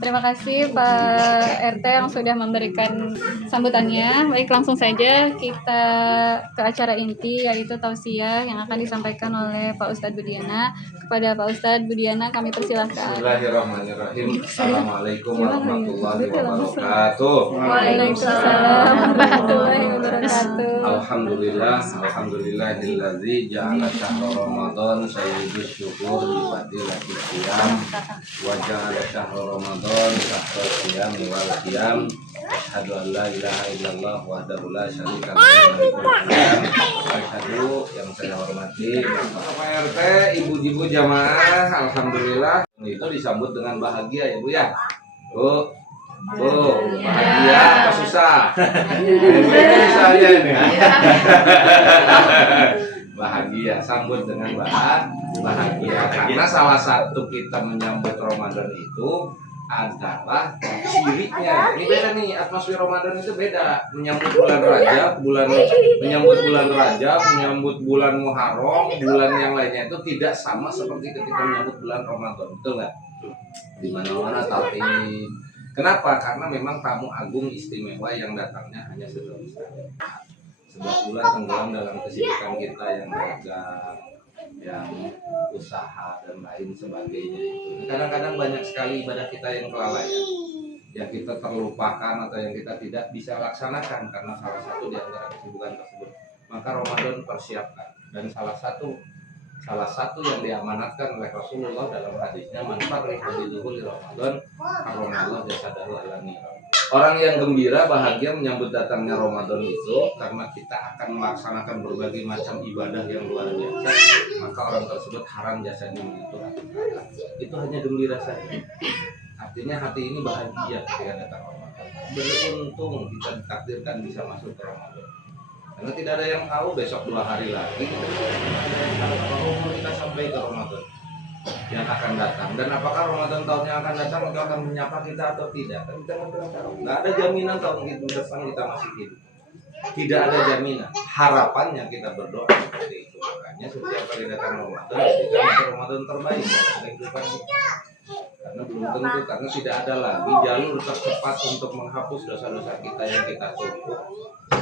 Terima kasih Pak RT yang sudah memberikan sambutannya. Baik, langsung saja kita ke acara inti, yaitu tausiah yang akan disampaikan oleh Pak Ustadz Budiana. Kepada Pak Ustadz Budiana kami persilahkan. Bismillahirrahmanirrahim. Assalamualaikum warahmatullahi wabarakatuh. Waalaikumsalam warahmatullahi wabarakatuh. Alhamdulillahilladzi ja'ala syahra Ramadan sayyidus syukur bi fadilatil qiyam wa ja'ala syahra Ramadan syahra qiyam wal qiyam. Asyhadu an la ilaha illallah wahdahu la syarika lahu asyhadu yang saya hormati Bapak RT, ibu-ibu jamaah, alhamdulillah itu disambut dengan bahagia ya Bu ya. Bu, bahagia apa susah? Saya ini. Bahagia, sambut dengan bahagia. Karena salah satu kita menyambut Ramadan itu adalah cirinya. Ini beda nih, atmosfer Ramadan itu beda. Menyambut bulan Rajab, menyambut bulan Rajab, menyambut bulan Muharram, bulan yang lainnya itu tidak sama seperti ketika menyambut bulan Ramadan. Betul nggak? Di mana-mana talqin. Kenapa? Karena memang tamu agung istimewa yang datangnya hanya setahun sekali. 11 bulan tenggelam dalam kesibukan kita yang dagang, yang usaha dan lain sebagainya. Kadang-kadang banyak sekali ibadah kita yang kelalaian, yang kita terlupakan atau yang kita tidak bisa laksanakan karena salah satu di antara kesibukan tersebut. Maka Ramadan persiapkan, dan salah satu yang diamanatkan oleh Rasulullah dalam hadisnya, man farriha bidukhuli Ramadan harramallahu jasadahu ala niran. Orang yang gembira, bahagia menyambut datangnya Ramadan itu karena kita akan melaksanakan berbagai macam ibadah yang luar biasa, maka orang tersebut haram jasadnya menyentuh hati. Itu hanya gembira saja. Artinya hati ini bahagia ketika datang Ramadan. Beruntung kita ditakdirkan bisa masuk ke Ramadan. Karena tidak ada yang tahu besok 2 hari lagi kita sampai ke Ramadan yang akan datang, dan apakah Ramadan tahun yang akan datang itu akan menyapa kita atau tidak, kan kita nggak pernah tahu. Nggak ada jaminan tahun depan kita masih hidup, tidak ada jaminan. Harapannya kita berdoa seperti itu. Makanya setiap kali datang Ramadan kita Ramadan terbaik dalam kehidupan kita. Karena belum tentu, karena tidak ada lagi jalur tercepat untuk menghapus dosa-dosa kita yang kita tumpuk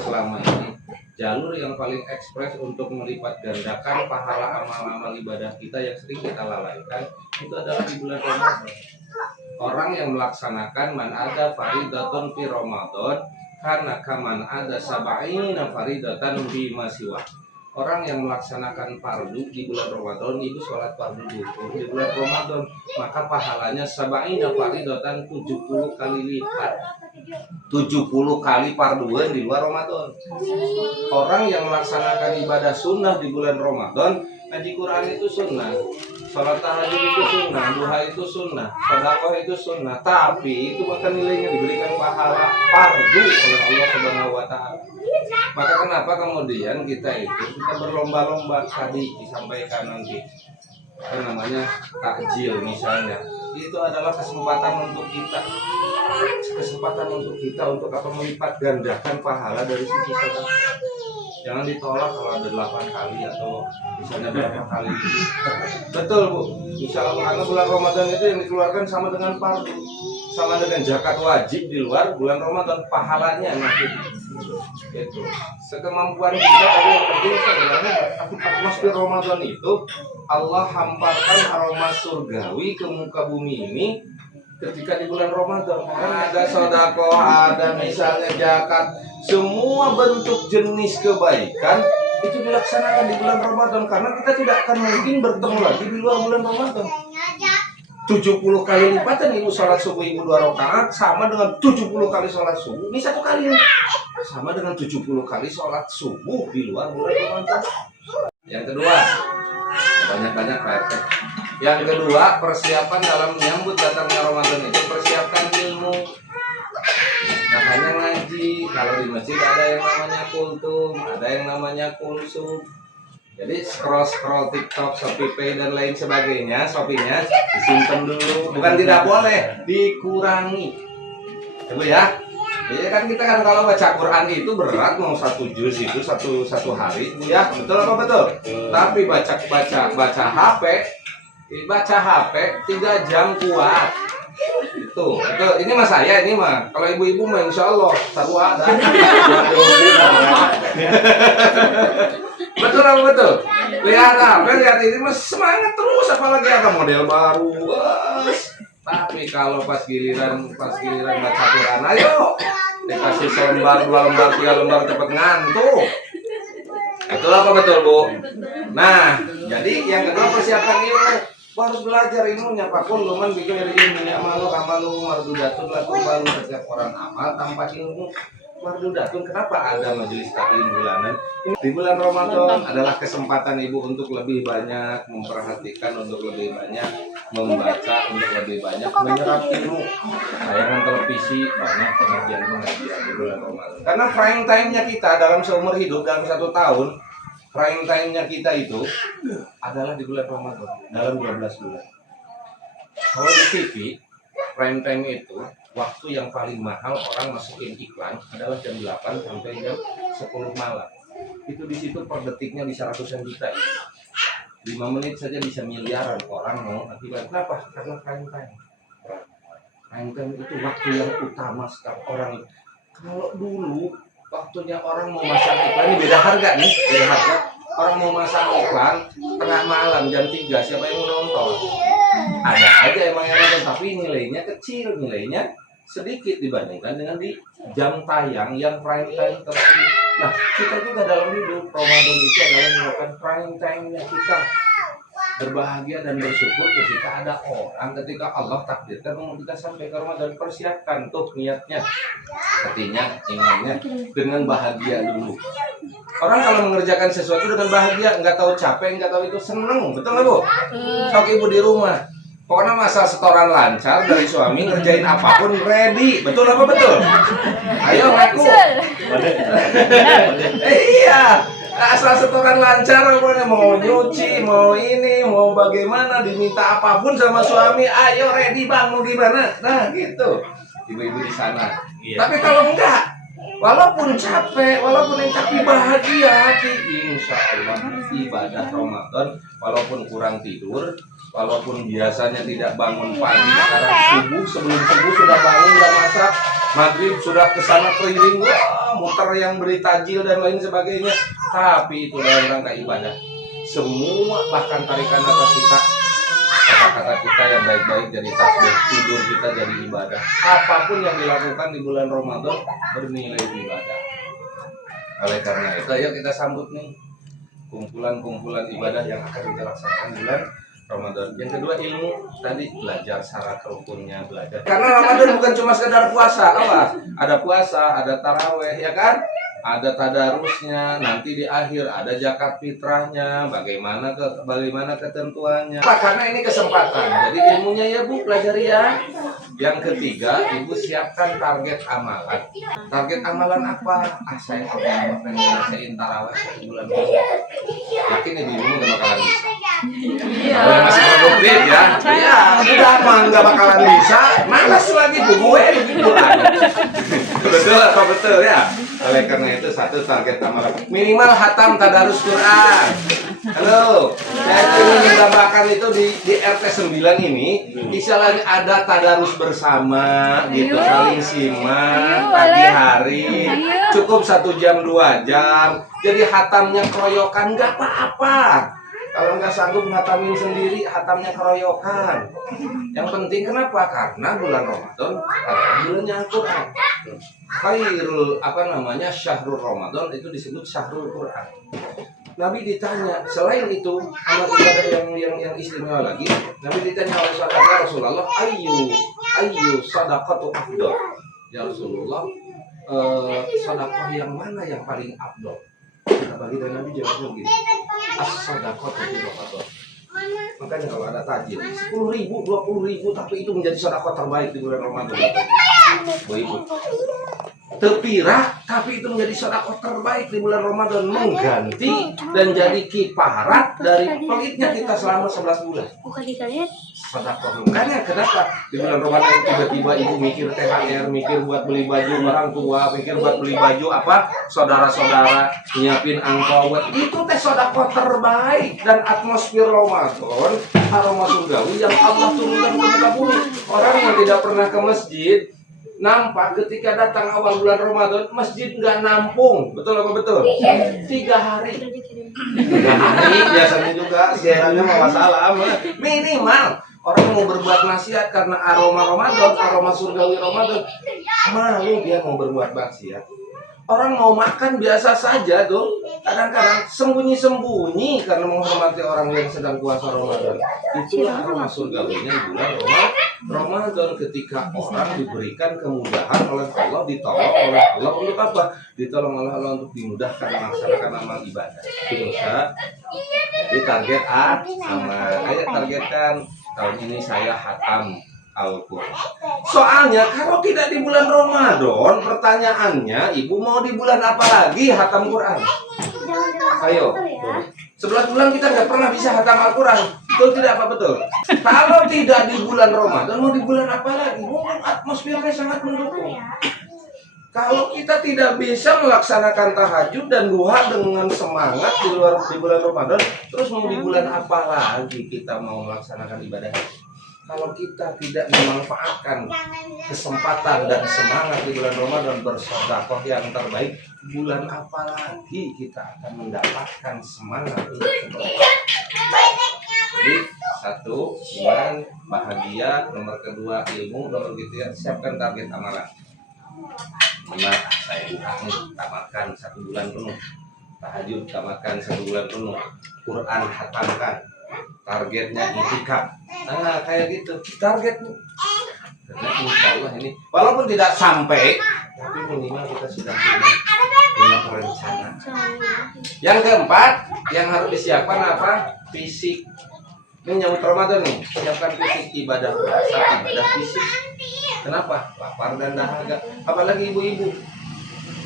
selama ini. Jalur yang paling ekspres untuk melipat gandakan pahala amal-amal ibadah kita yang sering kita lalaikan itu adalah di bulan Ramadan. Orang yang melaksanakan man ada faridatun fi Ramadan karena kaman ada sab'ina faridatan bi masiwa. Orang yang melaksanakan fardu di bulan Ramadan itu sholat fardu zuhur di bulan Ramadan, maka pahalanya sab'ina faridatan 70 kali lipat. 70 kali farduan di luar Ramadan. Orang yang melaksanakan ibadah sunnah di bulan Ramadan, ngaji Quran itu sunnah, sholat tahajud itu sunnah, duha itu sunnah, sedekah itu sunnah, tapi itu bahkan nilainya diberikan pahala fardu oleh Allah Subhanahu wa taala. Maka kenapa kemudian kita berlomba-lomba tadi disampaikan nanti namanya takjil misalnya, itu adalah kesempatan untuk kita untuk apa, melipat gandakan pahala dari sisi sedekah. Jangan ditolak kalau ada 8 kali atau misalnya berapa kali. Betul Bu, insya Allah, karena bulan Ramadan itu yang dikeluarkan sama dengan fardu, sama dengan zakat wajib di luar bulan Ramadan, pahalanya nanti itu sekemampuan kita. Tapi yang penting sebenarnya atmosfer Ramadan itu Allah hamparkan aroma surgawi ke muka bumi ini ketika di bulan Ramadan. Kan ada sedekah, ada misalnya zakat, semua bentuk jenis kebaikan itu dilaksanakan di bulan Ramadan, karena kita tidak akan mungkin bertemu lagi di luar bulan Ramadan. 70 kali lipatan ibu sholat subuh ibu 2 rakaat sama dengan 70 kali sholat subuh. Ini 1 kali sama dengan 70 kali sholat subuh di luar bulan Ramadan. Yang kedua, banyak-banyak Pak RT. Yang kedua, persiapan dalam menyambut datangnya Ramadan itu persiapkan ilmu. Makanya ngaji. Kalau di masjid ada yang namanya kultum, ada yang namanya kulsum. Jadi scroll TikTok, Shopee Pay dan lain sebagainya, shoppingnya disimpan dulu. Bukan tidak boleh, dikurangi. Coba ya. Jadi kan kita kan kalau baca Quran itu berat, mau 1 juz itu satu hari, ya betul apa betul? Tapi baca HP 3 jam kuat. Itu ini mah saya ini mah. Kalau ibu-ibu mah insya Allah satu ada. Betul apa betul? Lihat apa? Lihat ini mah semangat terus, apalagi ada model baru. Tapi kalau pas giliran baca Quran, ayo dikasih selembar, 2 lembar, 3 lembar cepet ngantuk. Betul apa betul Bu? Nah, jadi yang kedua persiapan ilmu. Harus belajar ilmunya, Pak Kun luman bikin dari ilmunya amalu mardudatun lakum balu. Setiap orang amal tanpa ilmu mardudatun. Kenapa ada majelis taklim bulanan? Di bulan Ramadan adalah kesempatan ibu untuk lebih banyak memperhatikan, untuk lebih banyak membaca, untuk lebih banyak menyerap ilmu. Tayangan televisi banyak pengajian di bulan Ramadan. Karena prime time-nya kita dalam seumur hidup dalam 1 tahun, prime time-nya kita itu adalah di bulan Ramadan dalam 12 bulan. Kalau di TV, prime time itu waktu yang paling mahal orang masukin iklan adalah jam 8 sampai jam 10 malam. Itu di situ per detiknya bisa ratusan juta. 5 menit saja bisa miliaran orang mau akibat. Kenapa? Karena prime time. Prime time itu waktu yang utama setiap orang. Kalau dulu waktunya orang mau masang iklan, ini beda harga nih, beda harga. Orang mau masang iklan tengah malam jam 3, siapa yang mau nonton? Ada aja emang yang nonton, tapi nilainya kecil, nilainya sedikit dibandingkan dengan di jam tayang yang prime time tersebut. Nah, kita juga dalam hidup Ramadan itu adalah merupakan prime time-nya kita berbahagia dan bersyukur ketika ada orang, ketika Allah takdirkan umur kita sampai ke Ramadan. Persiapkan tuh niatnya, hatinya, imannya dengan bahagia dulu. Orang kalau mengerjakan sesuatu dengan bahagia, nggak tahu capek, nggak tahu itu seneng, betul nggak Bu? Sok ibu di rumah, pokoknya masa setoran lancar dari suami, ngerjain apapun ready, betul apa betul? Ayo ngaku. Iya. Asal setoran lancar, mau nyuci, mau ini, mau bagaimana, diminta apapun sama suami, ayo ready bang, mau gimana? Nah gitu, ibu-ibu di sana. Iya. Tapi kalau enggak, walaupun capek, walaupun yang capek bahagia hati, insya Allah ibadah Ramadan, walaupun kurang tidur, walaupun biasanya tidak bangun pagi, sekarang subuh, sebelum subuh sudah bangun, sudah masak, maghrib sudah kesana keliling, wah, muter yang beri tajil dan lain sebagainya. Tapi itu dalam rangka ibadah. Semua bahkan tarikan atas kita, kata-kata kita yang baik-baik jadi tasbih, tidur kita jadi ibadah. Apapun yang dilakukan di bulan Ramadan bernilai ibadah. Oleh karena itu, ayo kita sambut nih kumpulan-kumpulan ibadah yang akan kita laksanakan bulan Ramadan. Yang kedua ilmu, tadi belajar syarat rukunnya, belajar. Karena Ramadan bukan cuma sekedar puasa, awas. Ada puasa, ada taraweh, ya kan? Ada tadarusnya, nanti di akhir ada zakat fitrahnya, bagaimana ketentuannya. Karena ini kesempatan. Jadi ilmunya ya Bu, pelajari ya. Yang ketiga, Ibu siapkan target amalan. Target amalan apa? Saya pengen ngerasain taraweh 1 bulan. Yakin ibu nggak bakalan bisa. Iya. Masih produktif ya. Iya, udah mah nggak bakalan bisa. Malas lagi Bu, gue begitu lagi. Betul atau betul ya? Oleh karena itu satu target amalan minimal hatam tadarus Quran. Halo, saya ingin menambahkan itu di RT 9 ini istilahnya ada tadarus bersama gitu, saling simak pagi hari, cukup 1 jam 2 jam. Jadi hatamnya keroyokan nggak apa-apa. Kalau nggak sanggup ngatamin sendiri, hatamnya keroyokan. Yang penting kenapa? Karena bulan Ramadan adalah bulannya Al-Quran. Khairul syahrul Ramadan itu disebut syahrul Quran. Nabi ditanya, selain itu amal ibadah yang istimewa lagi, Nabi ditanya oleh sahabat Rasulullah, ayyu sadaqatu afdal. Ya Rasulullah, sedekah yang mana yang paling afdal? Bagi dan Nabi jawabnya begini, as-sadaqatu fi Ramadan. Makanya kalau ada tajil 10.000, 20.000, tapi itu menjadi sedekah terbaik di bulan Ramadan. Bu Ibu, Tepira, tapi itu menjadi sedekah terbaik di bulan Ramadan, mengganti dan jadi kiparat dari pelitnya kita selama 11 bulan. Sedekah. Makanya kenapa di bulan Ramadan tiba-tiba ibu mikir THR, mikir buat beli baju orang tua, mikir buat beli baju apa saudara-saudara, nyiapin angpau buat itu teh sedekah terbaik. Dan atmosfer Ramadan, aroma surgawi yang Allah turunkan ke muka bumi. Orang yang tidak pernah ke masjid nampak ketika datang awal bulan Ramadan, masjid nggak nampung, betul apa betul? 3 hari. 3 hari biasanya juga siarannya mau salam minimal. Orang mau berbuat maksiat karena aroma Ramadan, aroma surgawi Ramadan, malu dia mau berbuat maksiat. Orang mau makan biasa saja tuh, kadang-kadang sembunyi-sembunyi karena menghormati orang yang sedang puasa Ramadan. Itulah aroma surgawinya di bulan Ramadan, ketika orang diberikan kemudahan oleh Allah, ditolong oleh Allah untuk apa? Ditolong oleh Allah untuk dimudahkan melaksanakan amal ibadah. Itu bisa. Jadi target A sama kayak targetkan tahun ini saya hatam Al-Quran. Soalnya kalau tidak di bulan Ramadan, pertanyaannya ibu mau di bulan apa lagi hatam Quran? Ayo, 11 bulan kita nggak pernah bisa hatam Al-Quran. Betul tidak apa betul? Kalau tidak di bulan Ramadan, mau di bulan apa lagi? Mungkin atmosfernya sangat mendukung. Kalau kita tidak bisa melaksanakan tahajud dan duha dengan semangat di bulan Ramadan, terus mau di bulan apa lagi kita mau melaksanakan ibadah? Kalau kita tidak memanfaatkan kesempatan dan semangat di bulan Ramadan bersedekah yang terbaik, bulan apa lagi kita akan mendapatkan semangat untuk bersedekah? Jadi 1, iman, bahagia, nomor kedua ilmu, nomor ketiga siapkan target amalan. Benar, saya buka nih, tamatkan 1 bulan penuh. Tahajud tamatkan 1 bulan penuh. Quran hatamkan. Targetnya itikaf. Nah, kayak gitu. Target karena insya Allah ini walaupun tidak sampai, tapi minimal kita sudah punya rencana. Yang keempat, yang harus disiapkan apa? Fisik. Ini nyambut Ramadan nih, siapkan fisik, ibadah puasa, ibadah fisik. Kenapa? Lapar dan dahaga. Apalagi ibu-ibu.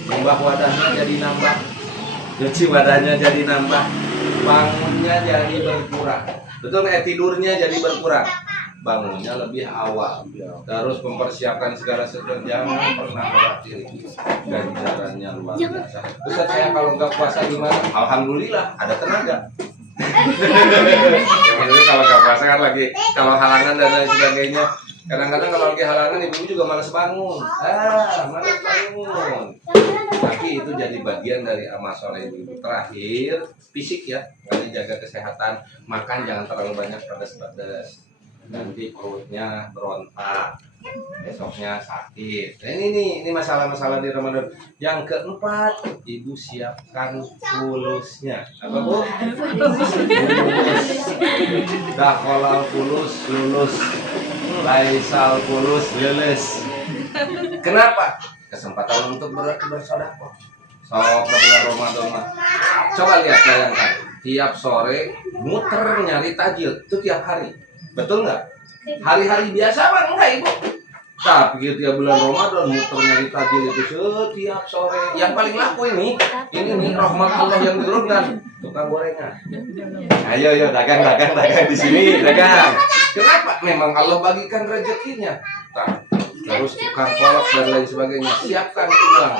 Nambah wadahnya jadi nambah. Cuci wadahnya jadi nambah. Bangunnya jadi berkurang. Betul nggak? Tidurnya jadi berkurang. Bangunnya lebih awal. Terus mempersiapkan segala sesuatu. Jangan pernah khawatir. Ganjarannya luar biasa. Ustaz, saya kalau nggak puasa gimana? Alhamdulillah ada tenaga. Yang ini kalau nggak puasa kan lagi, kalau halangan dan lain sebagainya. Kadang-kadang kalau lagi halangan ibu juga malas bangun. Malas bangun. Tapi itu jadi bagian dari amal soleh ibu. Terakhir, fisik ya. Kalian jaga kesehatan, makan jangan terlalu banyak pedas-pedas. Nanti perutnya berontak, besoknya sakit. Nah, ini masalah-masalah di Ramadan. Yang keempat, ibu siapkan fulusnya. Apa bu? Daholal fulus lulus, laisal fulus lulus. Kenapa? Kesempatan untuk bersedekah. Sok bulan Ramadan mah. Coba lihat, bayangkan, tiap sore muter nyari tajil itu tiap hari. Betul nggak? Hari-hari biasa mah enggak ibu. Tapi tiap bulan Ramadan muter nyari tajil itu setiap sore. Yang paling laku ini nih rahmat Allah yang diturunkan, tukang gorengan. Ayo dagang di sini dagang. Kenapa? Memang Allah bagikan rezekinya. Terus tukang kolak dan lain sebagainya. Siapkan uang.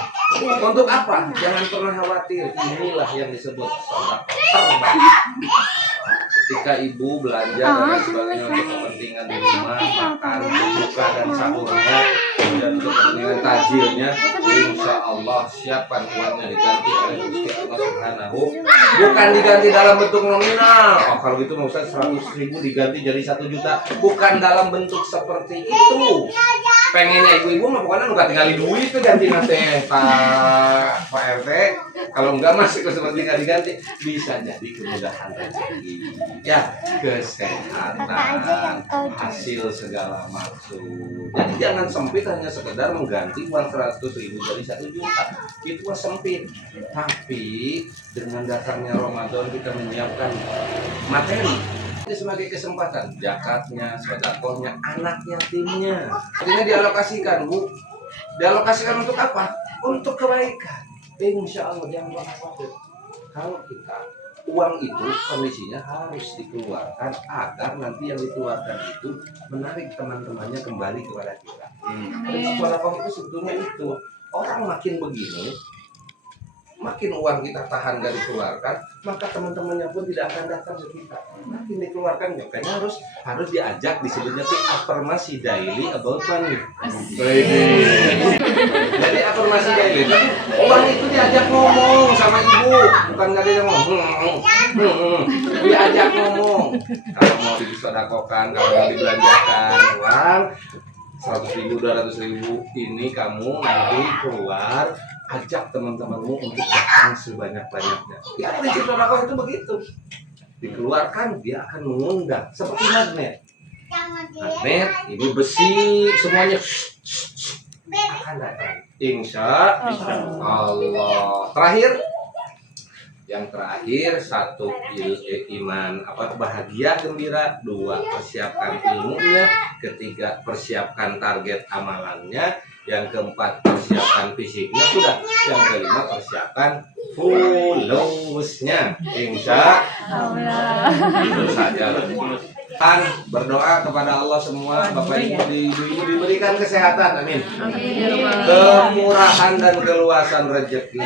Untuk apa? Jangan pernah khawatir. Inilah yang disebut sedekah terbaik. Ketika ibu belanja dan lain sebagainya untuk kepentingan di rumah, makan, buka dan sahurnya, dan untuk kepentingan tajilnya, insya Allah siapkan uangnya diganti oleh Gusti Allah Subhanahu. Bukan diganti dalam bentuk nominal. Oh kalau gitu mau 100.000 diganti jadi 1 juta. Bukan dalam bentuk seperti itu. Pengennya ibu-ibu mah pokoknya nggak tinggali duit tuh ganti nanti Pak RT. Kalau enggak masih seperti nggak diganti, bisa jadi kemudahan rezeki, ya kesehatan, hasil segala maksud. Jadi jangan sempit hanya sekedar mengganti uang 100.000 dari 1 juta. Itu mah sempit. Tapi dengan datangnya Ramadan kita menyiapkan materi. Ini sebagai kesempatan, zakatnya, sedekahnya, anak yatimnya. Artinya dialokasikan, Bu. Dialokasikan untuk apa? untuk kebaikan. Insya Allah jangan khawatir. Kalau kita uang itu kondisinya harus dikeluarkan agar nanti yang dikeluarkan itu menarik teman-temannya kembali kepada kita. Prinsip sedekah itu sebetulnya itu orang makin begini, makin uang kita tahan gak dikeluarkan, maka teman-temannya pun tidak akan datang ke kita. Makin dikeluarkan, makanya harus diajak, disebutnya tuh afirmasi daily about money. Jadi afirmasi daily, uang itu diajak ngomong sama ibu, bukan gak dia ngomong. Diajak ngomong. Kalau mau disodakokan, kalau mau dibelanjakan uang 100.000, 200.000 ini kamu nanti keluar, ajak teman-temanmu untuk datang sebanyak-banyaknya. Ya, prinsip sedekah itu begitu. Dikeluarkan, dia akan mengundang seperti magnet. Magnet ini besi, semuanya akan datang. Insya Allah. Yang terakhir, satu iman, bahagia gembira, dua persiapkan ilmunya, ketiga persiapkan target amalannya, yang keempat persiapkan fisiknya, sudah, yang kelima persiapkan fulusnya. Insya Allah. Itu saja. Kan berdoa kepada Allah semua, Bapak Ibu diberikan kesehatan, amin. Kemurahan dan keluasan rezeki,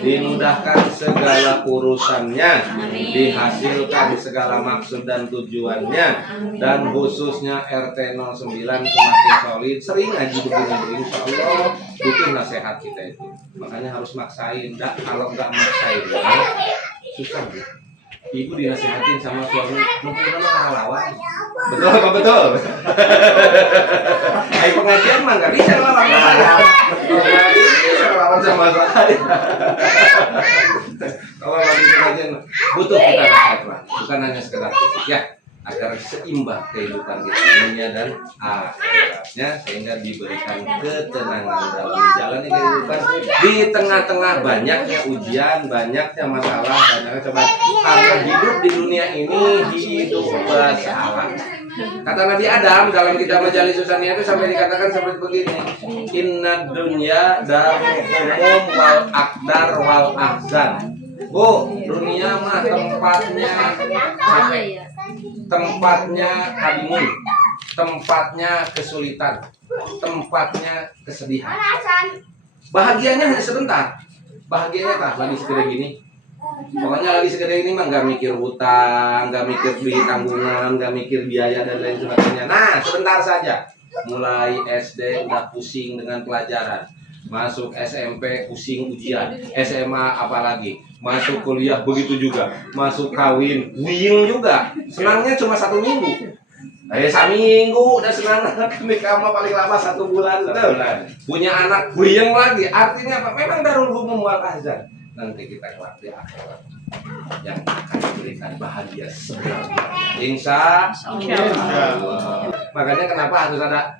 dimudahkan segala urusannya, dihasilkan segala maksud dan tujuannya, dan khususnya RT 09 semakin solid. Sering ngaji begini, insya Allah butuh nasihat kita itu. Makanya harus maksain. Kalau nggak maksain, susah Bu. Ibu dinasihatin sama suami, mungkin nama lawan. Betul apa betul? Ayo pengajian mah nggak bisa lawan sama saya. Nggak bisa lawan sama saya. Kalau lagi pengajian butuh kita nasihat lah, bukan hanya sekedar fisik ya, agar seimbang kehidupan kita dunia dan akhiratnya, sehingga diberikan ketenangan dalam menjalani kehidupan di tengah-tengah banyaknya ujian, banyaknya masalah, banyaknya cobaan. Karena hidup di dunia ini hidup bersalah. Kata Nabi Adam dalam kitab Majalis Susaniyah itu sampai dikatakan seperti begini, inna dunya darul umum wal akdar wal ahzan. Bu, dunia mah tempatnya capek, tempatnya kadimun, tempatnya kesulitan, tempatnya kesedihan. Bahagianya hanya sebentar. Bahagianya tak lagi segede gini. Pokoknya lagi segede ini mah nggak mikir hutang, nggak mikir duit tanggungan, nggak mikir biaya dan lain sebagainya. Nah, sebentar saja. Mulai SD udah pusing dengan pelajaran, masuk SMP pusing ujian, SMA apalagi, masuk kuliah begitu juga, masuk kawin, wing juga. Senangnya cuma 1 minggu. Seminggu udah senang, nikah mah paling lama 1 bulan. Punya anak buyeng lagi. Artinya apa? Memang darul umum wal ahzan. Nanti kita kelak di akhirat yang akan memberikan bahagia sebenarnya. Insya Allah. Makanya kenapa harus ada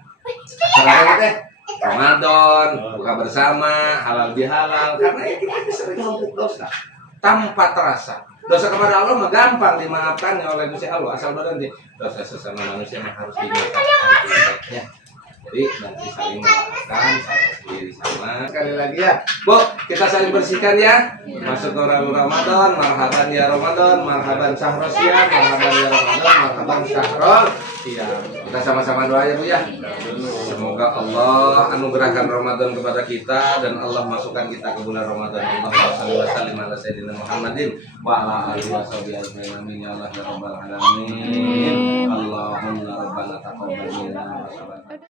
Ramadan, buka bersama, halal bihalal, karena ya kita sering numpuk dosa tanpa terasa. Dosa kepada Allah mah gampang dimaafkan oleh Gusti Allah, asal berhenti. Dosa sesama manusia mah harus dimaafkan. Ya. Jadi nanti saling memaafkan, sama sendiri sama. Sekali lagi ya, Bu, kita saling bersihkan ya. Masuk ke Ramadan, marhaban ya Ramadan, marhaban syahrul siam, marhaban ya Ramadan, marhaban syahrul siam. Kita sama-sama doa ya Bu ya. Semoga Allah anugerahkan Ramadan kepada kita dan Allah masukkan kita ke bulan Ramadan. Allahumma shalli wa sallim ala sayyidina Muhammadin wa ala alihi washabihi ajmain. Ya Allah ya rabbal alamin. Allahumma rabbana taqabbal minna wa